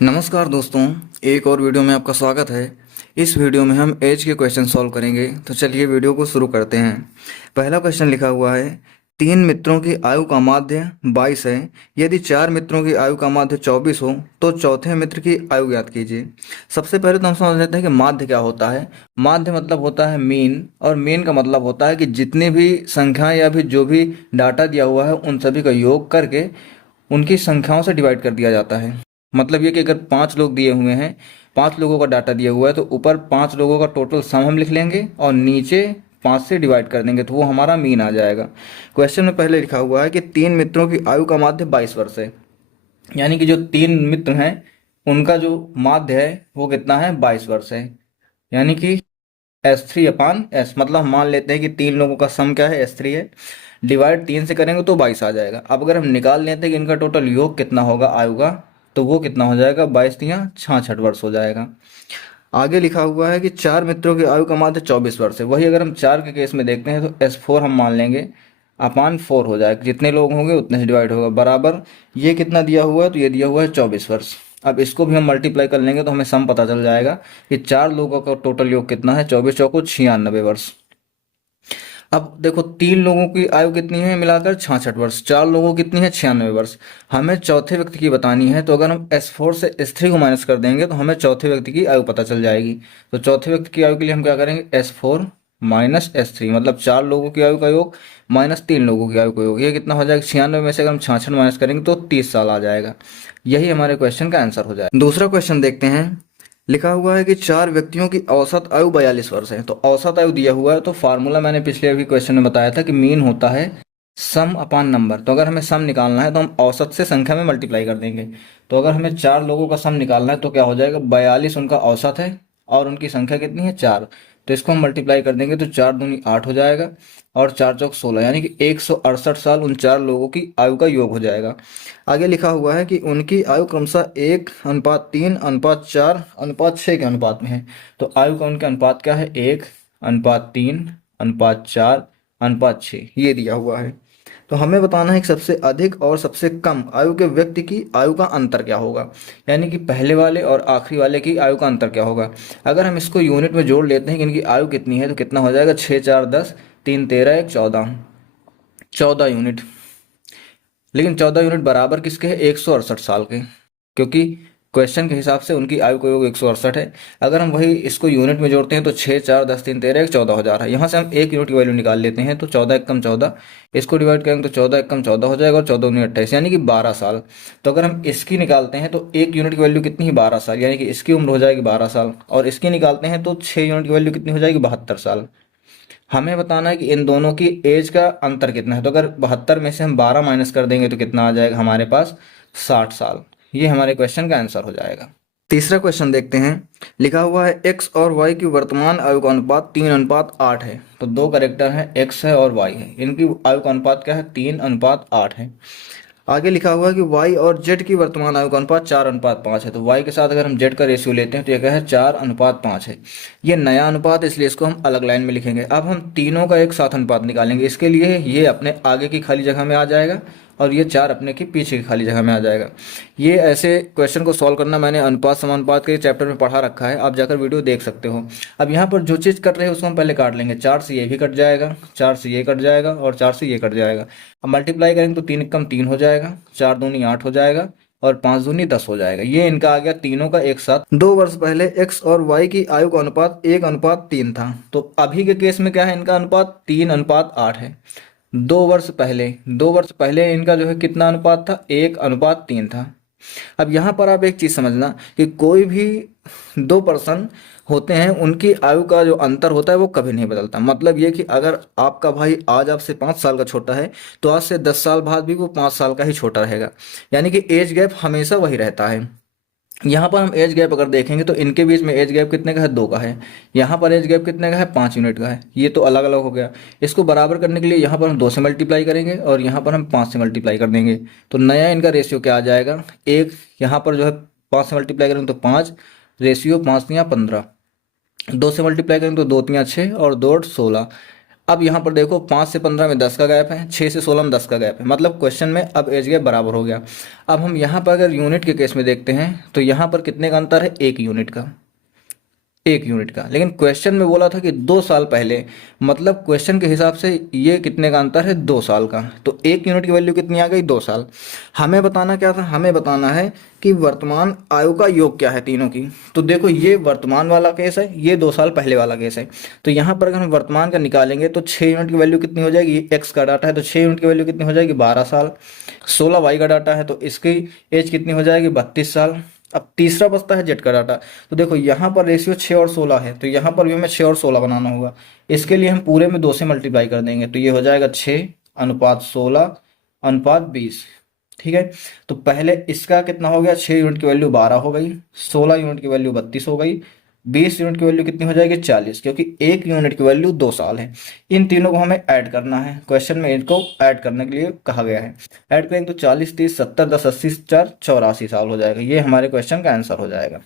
नमस्कार दोस्तों, एक और वीडियो में आपका स्वागत है। इस वीडियो में हम एज के क्वेश्चन सॉल्व करेंगे। तो चलिए वीडियो को शुरू करते हैं। पहला क्वेश्चन लिखा हुआ है, 3 मित्रों की आयु का माध्य 22 है। यदि 4 मित्रों की आयु का माध्य 24 हो तो चौथे मित्र की आयु ज्ञात कीजिए। सबसे पहले तो हम समझ लेते हैं कि माध्य क्या होता है। माध्य मतलब होता है मीन, और मीन का मतलब होता है कि जितनी भी संख्याएं या फिर जो भी डाटा दिया हुआ है उन सभी का योग करके उनकी संख्याओं से डिवाइड कर दिया जाता है। मतलब ये कि अगर 5 लोग दिए हुए हैं, 5 लोगों का डाटा दिया हुआ है, तो ऊपर 5 लोगों का टोटल सम हम लिख लेंगे और नीचे 5 से डिवाइड कर देंगे, तो वो हमारा मीन आ जाएगा। क्वेश्चन में पहले लिखा हुआ है कि 3 मित्रों की आयु का माध्य 22 वर्ष है। यानी कि जो 3 मित्र हैं उनका जो माध्य है वो कितना है, 22 वर्ष है। यानी कि S3/S, मतलब हम मान लेते हैं कि 3 लोगों का सम क्या है, S3 है। डिवाइड 3 से करेंगे तो 22 आ जाएगा। अब अगर हम निकाल लेते हैं कि इनका टोटल योग कितना होगा आयु का, तो वो कितना हो जाएगा, 22×3 = 66 वर्ष हो जाएगा। आगे लिखा हुआ है कि 4 मित्रों की आयु का माध्य 24 वर्ष है। वही अगर हम 4 के केस में देखते हैं तो S4 हम मान लेंगे, अपान 4 हो जाएगा। जितने लोग होंगे उतने से डिवाइड होगा, बराबर ये कितना दिया हुआ है, तो ये दिया हुआ है 24 वर्ष। अब इसको भी हम मल्टीप्लाई कर लेंगे तो हमें सम पता चल जाएगा कि 4 लोगों का टोटल योग कितना है, 24×4 = 96 वर्ष। अब देखो 3 लोगों की आयु कितनी है, मिलाकर 66 वर्ष। 4 लोगों की कितनी है, 96 वर्ष। हमें चौथे व्यक्ति की बतानी है, तो अगर हम S4 से S3 को माइनस कर देंगे तो हमें चौथे व्यक्ति की आयु पता चल जाएगी। तो चौथे व्यक्ति की आयु के लिए हम क्या करेंगे, S4 माइनस S3, मतलब 4 लोगों की आयु का योग माइनस 3 लोगों की आयु का योग। ये कितना हो जाएगा, 96 में से अगर हम 66 माइनस करेंगे तो 30 साल आ जाएगा। यही हमारे क्वेश्चन का आंसर हो जाएगा। दूसरा क्वेश्चन देखते हैं। लिखा हुआ है कि 4 व्यक्तियों की औसत आयु 42 वर्ष है। तो औसत आयु दिया हुआ है, तो फार्मूला मैंने पिछले अभी क्वेश्चन में बताया था कि मीन होता है सम अपान नंबर। तो अगर हमें सम निकालना है तो हम औसत से संख्या में मल्टीप्लाई कर देंगे। तो अगर हमें 4 लोगों का सम निकालना है तो क्या हो जाएगा, 42 उनका औसत है और उनकी संख्या कितनी है, 4। तो इसको हम मल्टीप्लाई कर देंगे तो 4×2 = 8 हो जाएगा और 4×4 = 16, यानी कि 168 साल उन 4 लोगों की आयु का योग हो जाएगा। आगे लिखा हुआ है कि उनकी आयु क्रमशः 1:3:4:6 के अनुपात में है। तो आयु का उनका अनुपात क्या है, 1:3:4:6 ये दिया हुआ है। तो हमें बताना है कि सबसे अधिक और सबसे कम आयु के व्यक्ति की आयु का अंतर क्या होगा, यानी कि पहले वाले और आखिरी वाले की आयु का अंतर क्या होगा। अगर हम इसको यूनिट में जोड़ लेते हैं कि इनकी आयु कितनी है, तो कितना हो जाएगा, 6×4=10, 3×13=14, 14 यूनिट। लेकिन 14 यूनिट बराबर किसके हैं, 168 साल के, क्योंकि क्वेश्चन के हिसाब से उनकी आयु का योग 168 है। अगर हम वही इसको यूनिट में जोड़ते हैं तो 6×4=10, 3×13=14 हो जा रहा है। यहाँ से हम 1 यूनिट की वैल्यू निकाल लेते हैं, तो 14×1=14, इसको डिवाइड करेंगे तो 14×1=14 हो जाएगा और 14×9=28, यानी कि 12 साल। तो अगर हम इसकी निकालते हैं तो 1 यूनिट की वैल्यू कितनी है, 12 साल, यानी कि इसकी उम्र हो जाएगी 12 साल। और इसकी निकालते हैं तो 6 यूनिट की वैल्यू कितनी हो जाएगी, 72 साल। हमें बताना है कि इन दोनों की एज का अंतर कितना है। तो अगर 72 में से हम 12 माइनस कर देंगे तो कितना आ जाएगा हमारे पास, 60 साल। ये हमारे क्वेश्चन का आंसर हो जाएगा। तीसरा क्वेश्चन देखते हैं। लिखा हुआ है x और y की वर्तमान आयु का अनुपात 3:8 है। तो दो कैरेक्टर हैं, x है और y है, इनकी आयु का अनुपात क्या है, 3:8 है। आगे लिखा हुआ है कि y और z की वर्तमान आयु का अनुपात 4:5 है। तो y के साथ अगर हम z का रेशियो लेते हैं तो यह क्या है, 4:5 है। ये नया अनुपात है, इसलिए इसको हम अलग लाइन में लिखेंगे। अब हम तीनों का एक साथ अनुपात निकालेंगे। इसके लिए ये अपने आगे की खाली जगह में आ जाएगा और ये 4 अपने की पीछे की खाली जगह में आ जाएगा। ये ऐसे क्वेश्चन को सॉल्व करना मैंने अनुपात समानुपात के चैप्टर में पढ़ा रखा है, आप जाकर वीडियो देख सकते हो। अब यहाँ पर जो चीज़ कट रही है उसको हम पहले काट लेंगे। 4 से ये भी कट जाएगा, 4 से ये कट जाएगा और 4 से ये कट जाएगा। अब मल्टीप्लाई करेंगे तो 3×3 हो जाएगा, 4×2=8 हो जाएगा और 5×2=10 हो जाएगा। ये इनका आ गया तीनों का एक साथ। 2 वर्ष पहले x और y की आयु का अनुपात 1:3 था। तो अभी के केस में क्या है, इनका अनुपात 3:8 है। 2 वर्ष पहले इनका जो है कितना अनुपात था, 1:3 था। अब यहाँ पर आप एक चीज़ समझना कि कोई भी 2 पर्सन होते हैं, उनकी आयु का जो अंतर होता है वो कभी नहीं बदलता। मतलब ये कि अगर आपका भाई आज आपसे 5 साल का छोटा है तो आज से 10 साल बाद भी वो 5 साल का ही छोटा रहेगा, यानी कि एज गैप हमेशा वही रहता है। यहाँ पर हम एज गैप अगर देखेंगे तो इनके बीच में एज गैप कितने का है, 2 का है। यहाँ पर एज गैप कितने का है, 5 यूनिट का है। ये तो अलग अलग हो गया। इसको बराबर करने के लिए यहाँ पर हम 2 से मल्टीप्लाई करेंगे और यहाँ पर हम 5 से मल्टीप्लाई कर देंगे। तो नया इनका रेशियो क्या आ जाएगा, एक यहाँ पर जो है 5 से मल्टीप्लाई करेंगे तो 5, रेशियो 5×3=15। 2 से मल्टीप्लाई करेंगे तो 2×3=6 और 2×8=16। अब यहाँ पर देखो 5 से 15 में 10 का गैप है, 6 से 16 में 10 का गैप है, मतलब क्वेश्चन में अब एज गैप बराबर हो गया। अब हम यहाँ पर अगर यूनिट के केस में देखते हैं तो यहाँ पर कितने का अंतर है, 1 यूनिट का, 1 यूनिट का। लेकिन क्वेश्चन में बोला था कि 2 साल पहले, मतलब क्वेश्चन के हिसाब से ये कितने का अंतर है, 2 साल का। तो 1 यूनिट की वैल्यू कितनी आ गई, 2 साल। हमें बताना क्या था, हमें बताना है कि वर्तमान आयु का योग क्या है तीनों की। तो देखो ये वर्तमान वाला केस है, ये 2 साल पहले वाला केस है। तो यहाँ पर अगर हम वर्तमान का निकालेंगे तो 6 यूनिट की वैल्यू कितनी हो जाएगी, एक्स का डाटा है तो 6 यूनिट की वैल्यू कितनी हो जाएगी, 12 साल। 16 वाई का डाटा है तो इसकी एज कितनी हो जाएगी, 32 साल। अब तीसरा बचता है जेड का डाटा। तो देखो यहाँ पर रेशियो 6 और 16 है, तो यहाँ पर भी हमें 6 और 16 बनाना होगा। इसके लिए हम पूरे में 2 से मल्टीप्लाई कर देंगे, तो ये हो जाएगा 6:16:20। ठीक है। तो पहले इसका कितना हो गया, 6 यूनिट की वैल्यू 12 हो गई, 16 यूनिट की वैल्यू 32 हो गई, 20 यूनिट की वैल्यू कितनी हो जाएगी, 40, क्योंकि 1 यूनिट की वैल्यू 2 साल है। इन तीनों को हमें ऐड करना है, क्वेश्चन में इनको ऐड करने के लिए कहा गया है। ऐड करेंगे तो 40, 30, 70, 10, 80, 4, 84 साल हो जाएगा। ये हमारे क्वेश्चन का आंसर हो जाएगा।